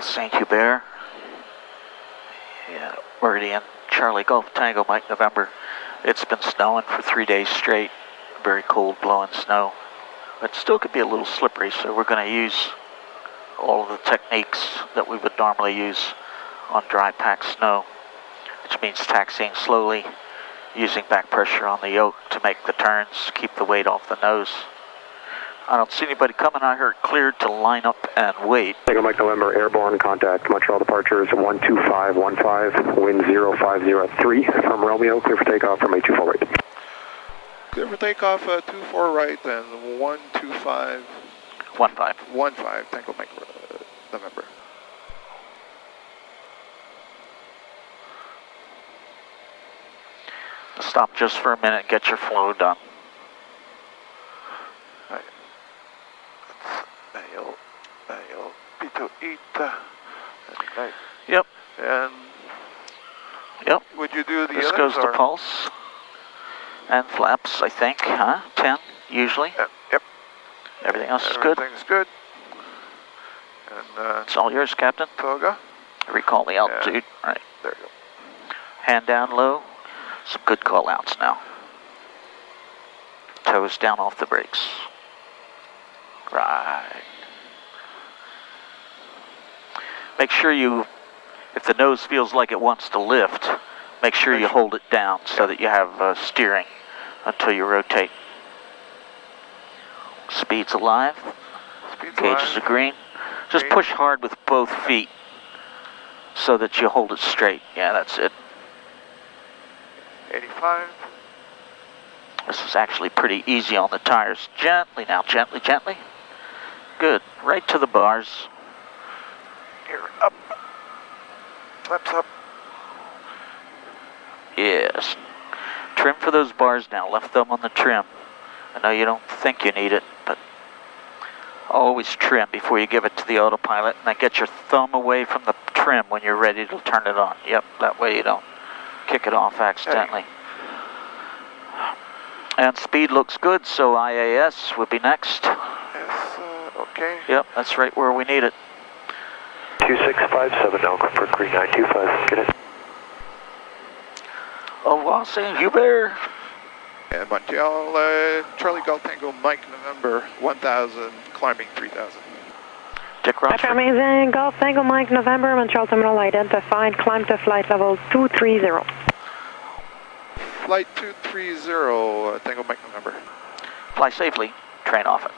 St. Hubert. Yeah, Meridian, Charlie Golf Tango Mike November. It's been snowing for 3 days straight. Very cold, blowing snow. But still could be a little slippery, so we're going to use all of the techniques that we would normally use on dry packed snow, which means taxiing slowly, using back pressure on the yoke to make the turns, keep the weight off the nose. I don't see anybody coming. I heard cleared to line up and wait. Tango Mike November, airborne contact, Montreal departures 12515, wind 0503 from Romeo, clear for takeoff from 824 right. Clear for takeoff 24 right and 125. 15, Tango Mike November. Stop just for a minute and get your flow done. Yep. And yep. Would you do the This others, goes to or? pulse and flaps, I think, huh? 10 usually. Yep. Everything else is good. Everything's good. And it's all yours, Captain. Toga. Recall the altitude. All right. There you go. Hand down low. Some good call outs now. Toes down off the brakes. Right. Make sure you, if the nose feels like it wants to lift, make sure you hold it down so that you have steering until you rotate. Speed's alive. Gauges are green. Just push hard with both feet so that you hold it straight. Yeah, that's it. 85. This is actually pretty easy on the tires. Gently now, gently, gently. Good. Right to the bars. Here, up. Flaps up. Yes. Trim for those bars now. Left thumb on the trim. I know you don't think you need it, but always trim before you give it to the autopilot. And then get your thumb away from the trim when you're ready to turn it on. Yep, that way you don't kick it off accidentally. Hey. And speed looks good, so IAS would be next. Yes, okay. Yep, that's right where we need it. 2657 now, for 3925, get it. Au revoir, St. Hubert. And Montreal, Charlie Golf Tango Mike November 1000, climbing 3000. Dick Rochfort. Amazing, Golf Tango Mike November, Montreal Terminal identified, climb to flight level 230. Flight 230, Tango Mike November. Fly safely, train off it.